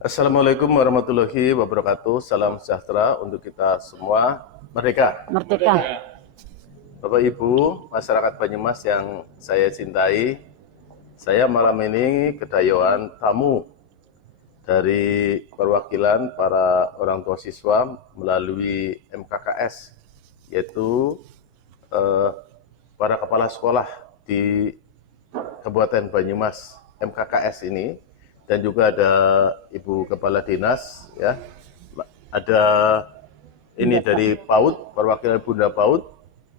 Assalamualaikum warahmatullahi wabarakatuh. Salam sejahtera untuk kita semua. Merdeka. Merdeka. Bapak Ibu, masyarakat Banyumas yang saya cintai, saya malam ini kedayoan tamu dari perwakilan para orang tua siswa melalui MKKS, yaitu para kepala sekolah di Kabupaten Banyumas MKKS ini, dan juga ada Ibu Kepala Dinas, ya, ada ini dari PAUD, perwakilan Bunda PAUD,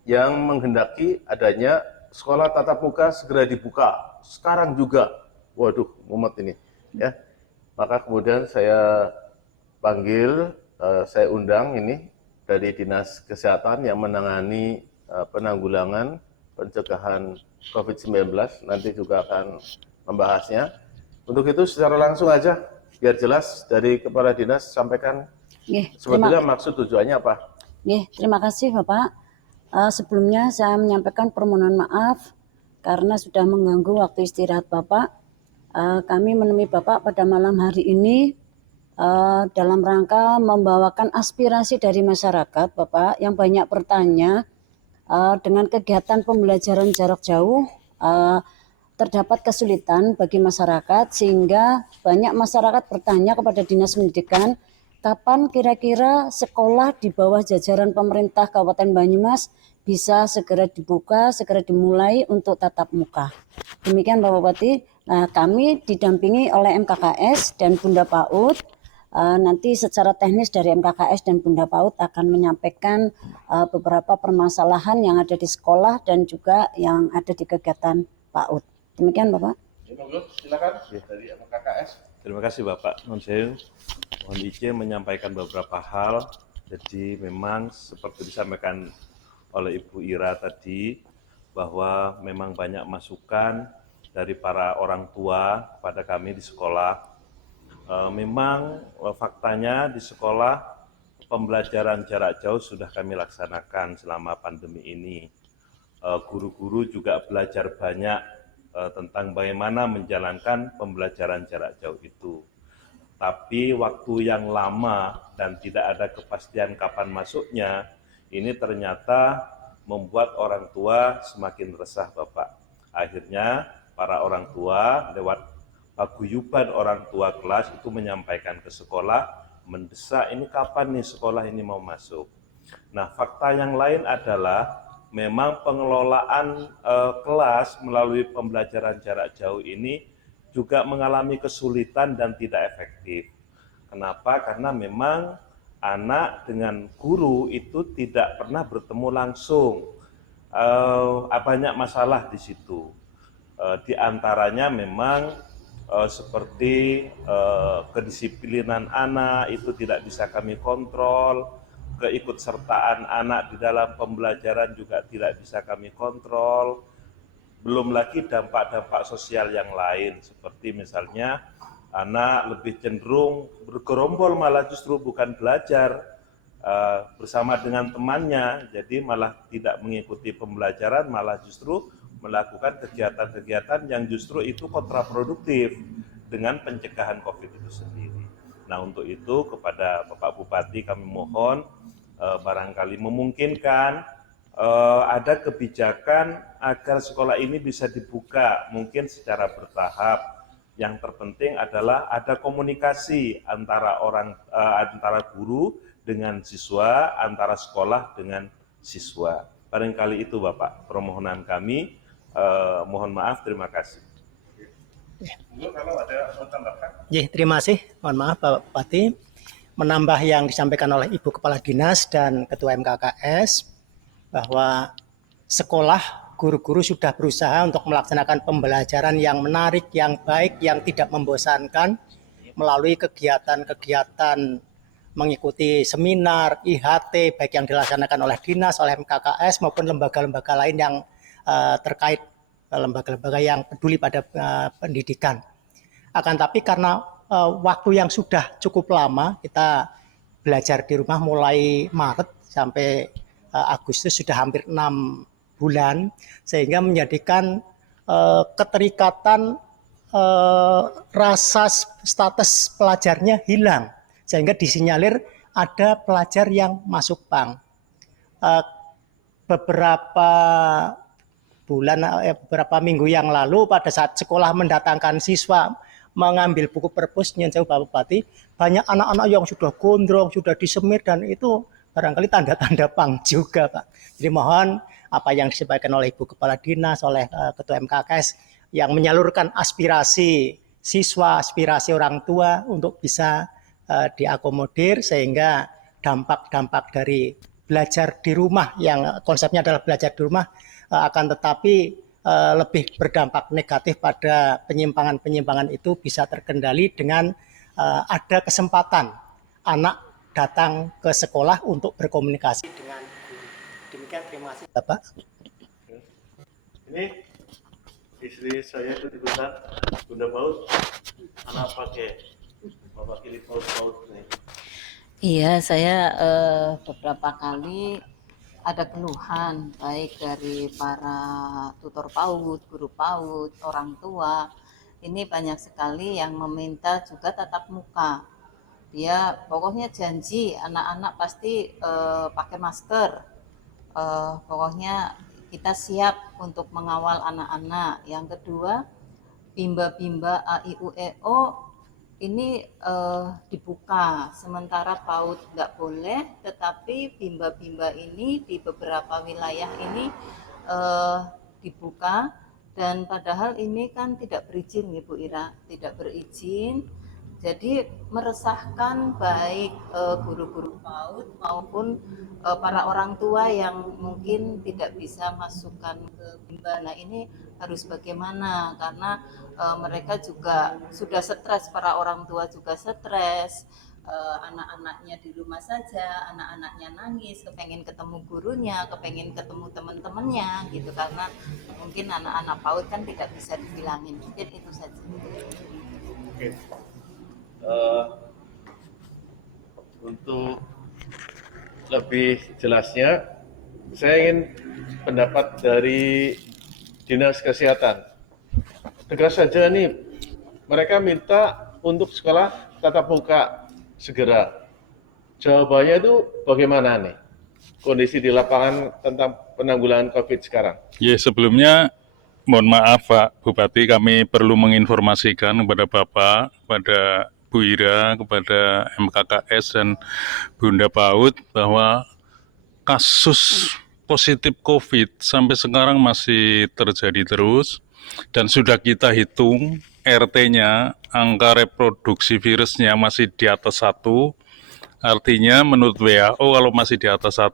yang menghendaki adanya sekolah tatap muka segera dibuka. Sekarang juga, waduh, mumet ini, ya. Maka kemudian saya panggil, saya undang ini dari Dinas Kesehatan yang menangani penanggulangan pencegahan COVID-19, nanti juga akan membahasnya. Untuk itu secara langsung aja, biar jelas dari Kepala Dinas, sampaikan sebetulnya maksud tujuannya apa. Terima kasih Bapak. Sebelumnya saya menyampaikan permohonan maaf karena sudah mengganggu waktu istirahat Bapak. Kami menemui Bapak pada malam hari ini dalam rangka membawakan aspirasi dari masyarakat Bapak yang banyak bertanya dengan kegiatan pembelajaran jarak jauh. Terdapat kesulitan bagi masyarakat sehingga banyak masyarakat bertanya kepada Dinas Pendidikan kapan kira-kira sekolah di bawah jajaran pemerintah Kabupaten Banyumas bisa segera dibuka, segera dimulai untuk tatap muka. Demikian Bapak Bupati. Nah, kami didampingi oleh MKKS dan Bunda PAUD. Nanti secara teknis dari MKKS dan Bunda PAUD akan menyampaikan beberapa permasalahan yang ada di sekolah dan juga yang ada di kegiatan PAUD. Demikian Bapak. Silakan dari MKKS. Terima kasih Bapak. Mohon izin menyampaikan beberapa hal. Jadi memang seperti disampaikan oleh Ibu Ira tadi, bahwa memang banyak masukan dari para orang tua kepada kami di sekolah. Memang faktanya di sekolah pembelajaran jarak jauh sudah kami laksanakan selama pandemi ini. Guru-guru juga belajar banyak tentang bagaimana menjalankan pembelajaran jarak jauh itu. Tapi waktu yang lama dan tidak ada kepastian kapan masuknya, ini ternyata membuat orang tua semakin resah Bapak. Akhirnya para orang tua lewat paguyuban orang tua kelas itu menyampaikan ke sekolah, mendesak ini kapan nih sekolah ini mau masuk. Nah, fakta yang lain adalah memang pengelolaan kelas melalui pembelajaran jarak jauh ini juga mengalami kesulitan dan tidak efektif. Kenapa? Karena memang anak dengan guru itu tidak pernah bertemu langsung. Banyak masalah di situ. Di antaranya memang seperti kedisiplinan anak itu tidak bisa kami kontrol, keikutsertaan anak di dalam pembelajaran juga tidak bisa kami kontrol, belum lagi dampak-dampak sosial yang lain, seperti misalnya anak lebih cenderung bergerombol malah justru bukan belajar bersama dengan temannya, jadi malah tidak mengikuti pembelajaran, malah justru melakukan kegiatan-kegiatan yang justru itu kontraproduktif dengan pencegahan COVID itu sendiri. Nah, untuk itu kepada Bapak Bupati kami mohon barangkali memungkinkan ada kebijakan agar sekolah ini bisa dibuka mungkin secara bertahap. Yang terpenting adalah ada komunikasi antara antara guru dengan siswa, antara sekolah dengan siswa. Barangkali itu Bapak permohonan kami. Mohon maaf, terima kasih. Kalau ada tambahan. Terima kasih. Mohon maaf Bapak Bupati. Menambah yang disampaikan oleh Ibu Kepala Dinas dan Ketua MKKS, bahwa sekolah guru-guru sudah berusaha untuk melaksanakan pembelajaran yang menarik, yang baik, yang tidak membosankan melalui kegiatan-kegiatan mengikuti seminar, IHT, baik yang dilaksanakan oleh Dinas, oleh MKKS maupun lembaga-lembaga lain yang terkait, lembaga-lembaga yang peduli pada pendidikan. Akan tapi karena waktu yang sudah cukup lama, kita belajar di rumah mulai Maret sampai Agustus, sudah hampir 6 bulan, sehingga menjadikan keterikatan rasa status pelajarnya hilang, sehingga disinyalir ada pelajar yang masuk pang. Beberapa beberapa minggu yang lalu pada saat sekolah mendatangkan siswa mengambil buku perpus nyun sewu Bapak Bupati, banyak anak-anak yang sudah gondrong, sudah disemir, dan itu barangkali tanda-tanda pang juga, Pak. Jadi mohon apa yang disampaikan oleh Ibu Kepala Dinas, oleh Ketua MKKS yang menyalurkan aspirasi siswa, aspirasi orang tua untuk bisa diakomodir, sehingga dampak-dampak dari belajar di rumah yang konsepnya adalah belajar di rumah akan tetapi lebih berdampak negatif pada penyimpangan-penyimpangan itu bisa terkendali dengan ada kesempatan anak datang ke sekolah untuk berkomunikasi dengan guru. Demikian, terima kasih Bapak. Ini istri saya itu ikutan Bunda Paut, anak pakai mewakili paut-paut nih. Iya, saya beberapa kali ada keluhan baik dari para tutor PAUD, guru PAUD, orang tua. Ini banyak sekali yang meminta juga tatap muka. Dia pokoknya janji anak-anak pasti pakai masker. Pokoknya kita siap untuk mengawal anak-anak. Yang kedua, bimba-bimba AIUEO ini dibuka, sementara PAUD nggak boleh, tetapi bimba-bimba ini di beberapa wilayah ini dibuka, dan padahal ini kan tidak berizin ya Bu Ira, tidak berizin. Jadi meresahkan baik guru-guru PAUD maupun para orang tua yang mungkin tidak bisa masukkan ke bimba. Nah ini harus bagaimana, karena mereka juga sudah stres, para orang tua juga stres, anak-anaknya di rumah saja, anak-anaknya nangis, kepengen ketemu gurunya, kepengen ketemu teman-temannya gitu, karena mungkin anak-anak PAUD kan tidak bisa dibilangin. Mungkin itu saja. Oke. Untuk lebih jelasnya, saya ingin pendapat dari Dinas Kesehatan. Tegas saja nih, mereka minta untuk sekolah tatap muka segera. Jawabannya itu bagaimana nih? Kondisi di lapangan tentang penanggulangan COVID sekarang. Ya, sebelumnya mohon maaf Pak Bupati, kami perlu menginformasikan kepada Bapak, kepada Bu Ira, kepada MKKS dan Bunda PAUD bahwa kasus positif COVID sampai sekarang masih terjadi terus, dan sudah kita hitung RT-nya, angka reproduksi virusnya masih di atas 1, artinya menurut WHO kalau masih di atas 1,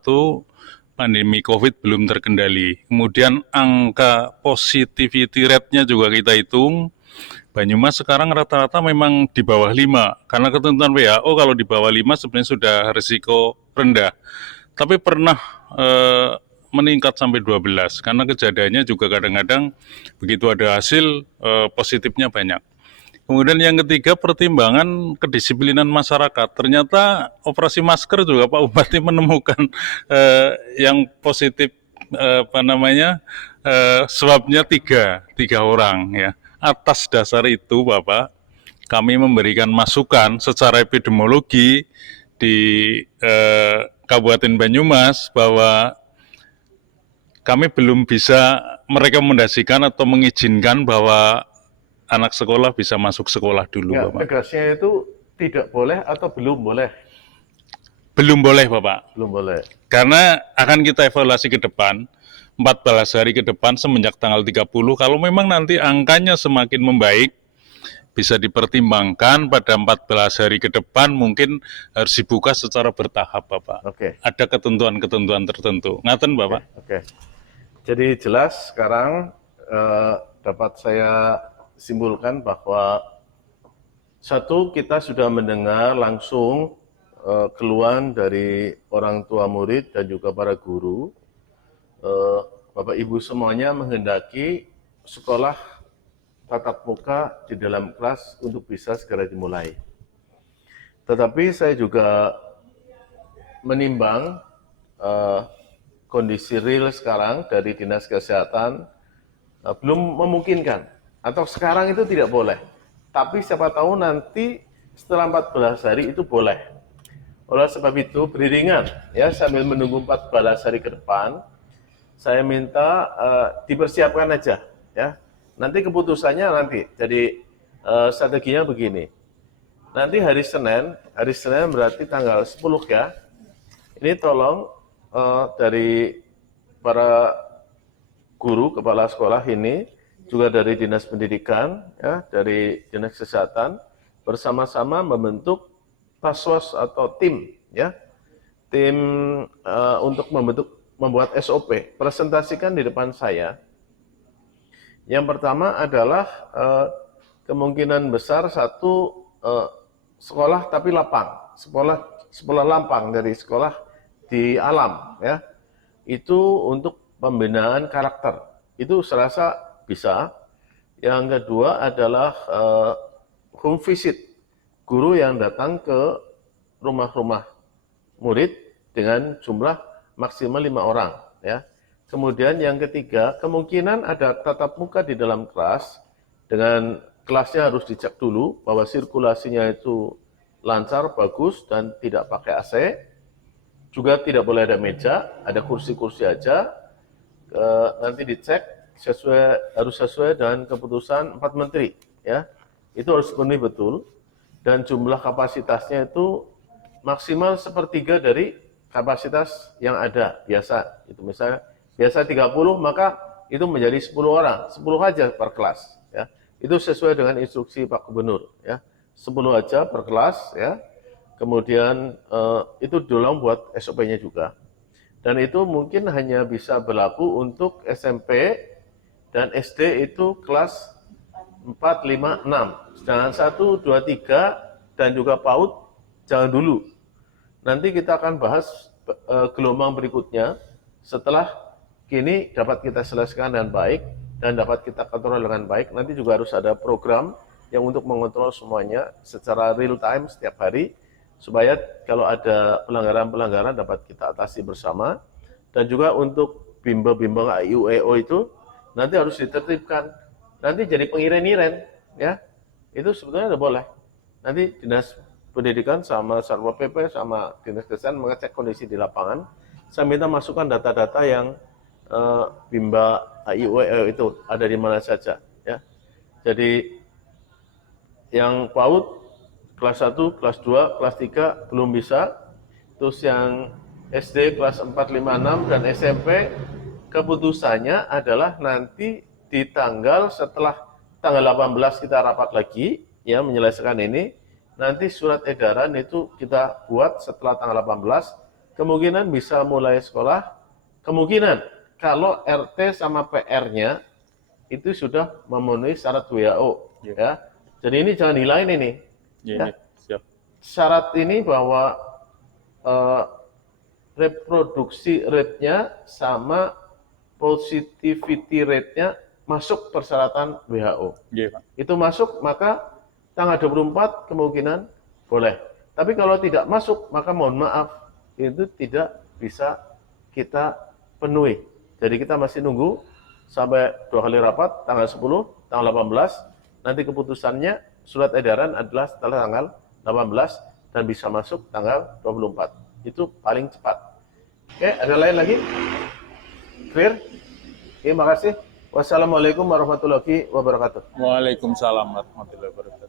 pandemi COVID belum terkendali. Kemudian angka positivity rate-nya juga kita hitung, Banyumas sekarang rata-rata memang di bawah 5, karena ketentuan WHO kalau di bawah 5 sebenarnya sudah risiko rendah. Tapi pernah meningkat sampai 12, karena kejadiannya juga kadang-kadang begitu ada hasil positifnya banyak. Kemudian yang ketiga, pertimbangan kedisiplinan masyarakat. Ternyata operasi masker juga Pak Bupati menemukan yang positif swabnya tiga orang ya. Atas dasar itu Bapak, kami memberikan masukan secara epidemiologi di Kabupaten Banyumas bahwa kami belum bisa merekomendasikan atau mengizinkan bahwa anak sekolah bisa masuk sekolah dulu, ya, Bapak. Tegasnya itu tidak boleh atau belum boleh? Belum boleh, Bapak. Belum boleh. Karena akan kita evaluasi ke depan, 14 hari ke depan semenjak tanggal 30, kalau memang nanti angkanya semakin membaik, bisa dipertimbangkan pada 14 hari ke depan mungkin harus dibuka secara bertahap, Bapak. Oke. Ada ketentuan-ketentuan tertentu. Ngaten, Bapak? Oke. Jadi jelas sekarang dapat saya simpulkan bahwa satu, kita sudah mendengar langsung keluhan dari orang tua murid dan juga para guru. Bapak Ibu semuanya menghendaki sekolah tatap muka di dalam kelas untuk bisa segera dimulai. Tetapi saya juga menimbang kondisi real sekarang dari Dinas Kesehatan belum memungkinkan atau sekarang itu tidak boleh. Tapi siapa tahu nanti setelah 14 hari itu boleh. Oleh sebab itu beriringan ya sambil menunggu 14 hari ke depan, saya minta dipersiapkan aja ya. Nanti keputusannya nanti. Jadi strateginya begini. Nanti hari Senin berarti tanggal 10 ya. Ini tolong dari para guru kepala sekolah ini juga dari Dinas Pendidikan ya, dari Dinas Kesehatan bersama-sama membentuk taswas atau tim ya. Tim untuk membuat SOP. Presentasikan di depan saya. Yang pertama adalah kemungkinan besar satu sekolah tapi lapang, sekolah lapang dari sekolah di alam ya. Itu untuk pembinaan karakter. Itu serasa bisa. Yang kedua adalah home visit, guru yang datang ke rumah-rumah murid dengan jumlah maksimal 5 orang ya. Kemudian yang ketiga, kemungkinan ada tatap muka di dalam kelas, dengan kelasnya harus dicek dulu bahwa sirkulasinya itu lancar, bagus, dan tidak pakai AC. Juga tidak boleh ada meja, ada kursi-kursi aja. Nanti dicek, harus sesuai dengan keputusan 4 menteri. Ya. Itu harus dipenuhi betul. Dan jumlah kapasitasnya itu maksimal 1/3 dari kapasitas yang ada biasa. Itu misalnya biasa 30, maka itu menjadi 10 orang, 10 aja per kelas ya. Itu sesuai dengan instruksi Pak Gubernur ya. 10 aja per kelas ya. Kemudian itu tolong buat SOP-nya juga. Dan itu mungkin hanya bisa berlaku untuk SMP dan SD itu kelas 4, 5, 6. Sedangkan 1, 2, 3 dan juga PAUD jangan dulu. Nanti kita akan bahas gelombang berikutnya setelah kini dapat kita selesaikan dengan baik dan dapat kita kontrol dengan baik. Nanti juga harus ada program yang untuk mengontrol semuanya secara real time setiap hari, supaya kalau ada pelanggaran-pelanggaran dapat kita atasi bersama. Dan juga untuk bimbel-bimbel AIU-EO itu nanti harus ditertibkan. Nanti jadi pengiren-iren ya. Itu sebetulnya tidak boleh. Nanti Dinas Pendidikan sama Satpol PP sama Dinas Kesehatan mengecek kondisi di lapangan. Saya minta masukkan data-data yang bimba AIU itu ada di mana saja ya. Jadi yang PAUD kelas 1, kelas 2, kelas 3 belum bisa. Terus yang SD kelas 4, 5, 6 dan SMP keputusannya adalah nanti di tanggal setelah tanggal 18 kita rapat lagi ya menyelesaikan ini. Nanti surat edaran itu kita buat setelah tanggal 18. Kemungkinan bisa mulai sekolah. Kemungkinan kalau RT sama PR-nya itu sudah memenuhi syarat WHO ya. Jadi ini jangan hilain ini. Ya. Siap. Syarat ini bahwa reproduksi rate-nya sama positivity rate-nya masuk persyaratan WHO. Iya, Pak. Itu masuk, maka tanggal 24 kemungkinan boleh. Tapi kalau tidak masuk, maka mohon maaf, itu tidak bisa kita penuhi. Jadi kita masih nunggu sampai 2 kali rapat, tanggal 10, tanggal 18, nanti keputusannya surat edaran adalah setelah tanggal 18 dan bisa masuk tanggal 24. Itu paling cepat. Oke, ada lain lagi? Clear? Oke, makasih. Wassalamualaikum warahmatullahi wabarakatuh. Waalaikumsalam warahmatullahi wabarakatuh.